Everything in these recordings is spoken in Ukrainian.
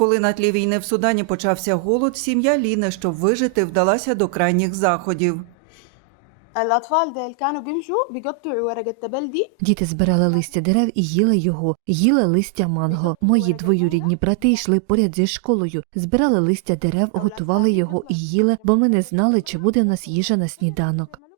Коли на тлі війни в Судані почався голод, сім'я Ліни, щоб вижити, вдалася до крайніх заходів. Діти збирали листя дерев і їли його, їли листя манго. Мої двоюрідні брати йшли поряд зі школою, збирали листя дерев, готували його і їли, бо ми не знали, чи буде в нас їжа на сніданок.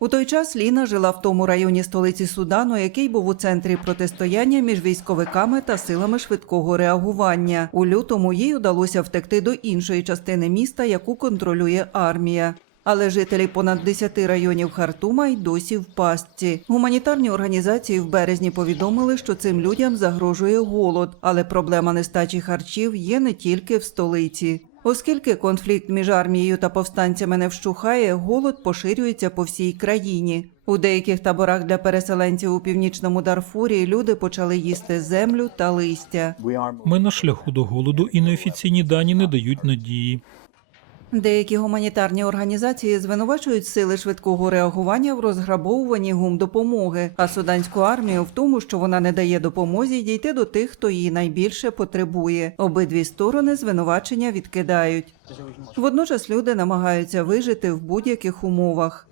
У той час Ліна жила в тому районі столиці Судану, який був у центрі протистояння між військовиками та силами швидкого реагування. У лютому їй удалося втекти до іншої частини міста, яку контролює армія. Але жителі понад 10 районів Хартума й досі в пастці. Гуманітарні організації в березні повідомили, що цим людям загрожує голод, але проблема нестачі харчів є не тільки в столиці. Оскільки конфлікт між армією та повстанцями не вщухає, голод поширюється по всій країні. У деяких таборах для переселенців у північному Дарфурі люди почали їсти землю та листя. Ми на шляху до голоду, і неофіційні дані не дають надії. Деякі гуманітарні організації звинувачують сили швидкого реагування в розграбовуванні гум допомоги, а суданську армію в тому, що вона не дає допомозі дійти до тих, хто її найбільше потребує. Обидві сторони звинувачення відкидають. Водночас люди намагаються вижити в будь-яких умовах.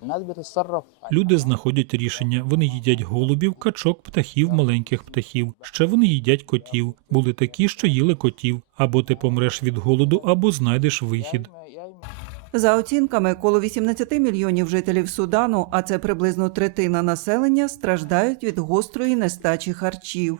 Люди знаходять рішення. Вони їдять голубів, качок, птахів, маленьких птахів. Ще вони їдять котів. Були такі, що їли котів. Або ти помреш від голоду, або знайдеш вихід. За оцінками, коло 18 мільйонів жителів Судану, а це приблизно третина населення, страждають від гострої нестачі харчів.